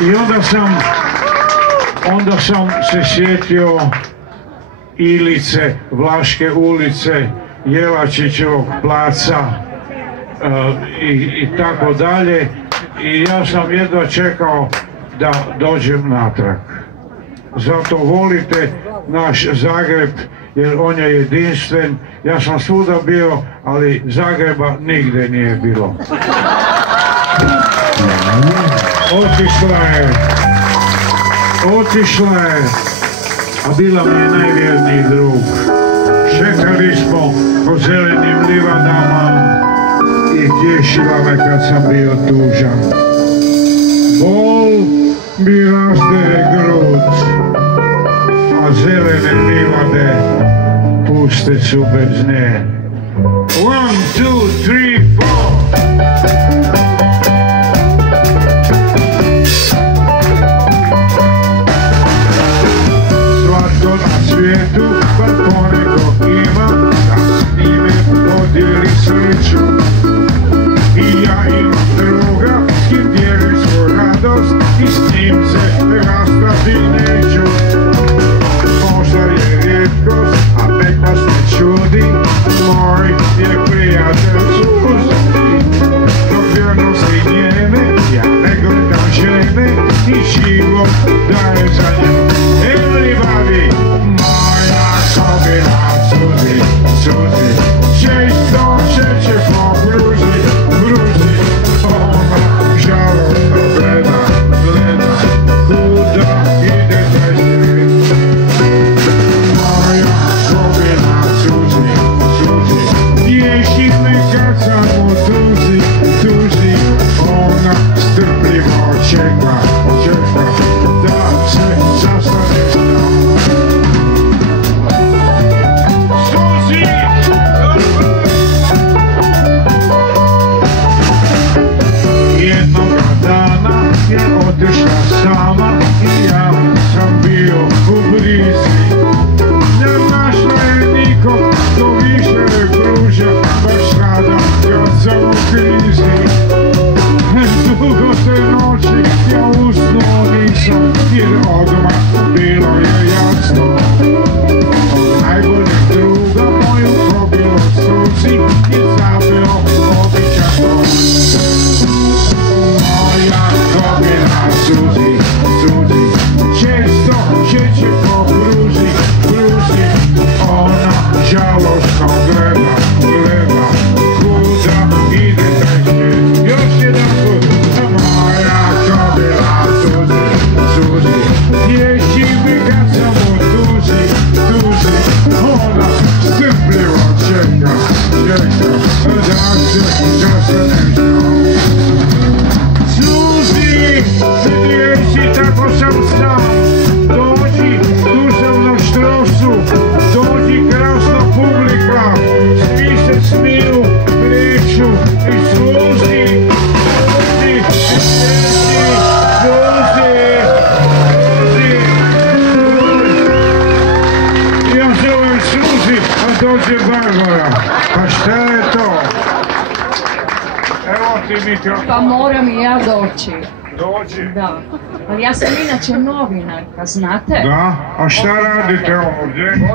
I onda sam se sjetio Ilice, Vlaške ulice, Jelačićevog placa i tako dalje. I ja sam jedva čekao da dođem natrag. Zato volite naš Zagreb, jer on je jedinstven. Ja sam svuda bio, ali Zagreba nigdje nije bilo. Otišla je, a bila mi je najvjerniji drug. Šetali smo po zelenim livadama i tješila me kad sam bio tužan. Bol mi razdere grud, a zelene livade puste su bez nje. 1, 2, 3, 4. Svatko na svijetu pa poneko ima, da s njime podijeli sreću. I ja imam druga, s kim dijelim svoju radost i s njim se rastati neću. Možda je rijetkost, a nek vas ne čudi, moj je prijatelj suzni. Dok vjernosti njene, ja ne gledam žene i život daje za nju. Everybody, moja sobina suzi, suzi, često čeće po gruzi, gruzi. Ona žalostno gleda, gleda, kuda ide taj svijet. Moja sobina suzi, suzi, tješi me kad sam u tuzi, tuzi. Ona strpljivo čeka, čeka, da se zastane s njom. Suzi! Jednoga dana je otišla sama i ja sam bio u brizi. Ne našla je nikom, to više kruža, baš sada kad sam u krizi. Dugo te noći ja usnuo nisam, jer odmah bilo je jasno. Najboljeg druga moju probilo suzi i zabilo običajno. Moja dobila suzi, suzi, često čeće po kruzi, kruzi. Ona žalostno gleda, gleda, kuda ide taj svijet. Još jedan put. Moja dobila suzi, suzi, tješi mi kad sam u tuzi, tuzi. Ona strpljivo čeka, čeka, da se zastane s njom. Suzi, gdje si, tako sam sam. Dođi, tu sam na štrosu, dođi krasna publika. Svi se smiju, kreću i suzi, suzi, suzi, suzi, suzi. Ja zovem Suzi, a dođe Barbara. Pa šta je to? Evo ti mikrofon. Pa moram i ja doći. Dođi. Da. Ali ja sam inače novinarka, znate? Da? A šta radite ovdje?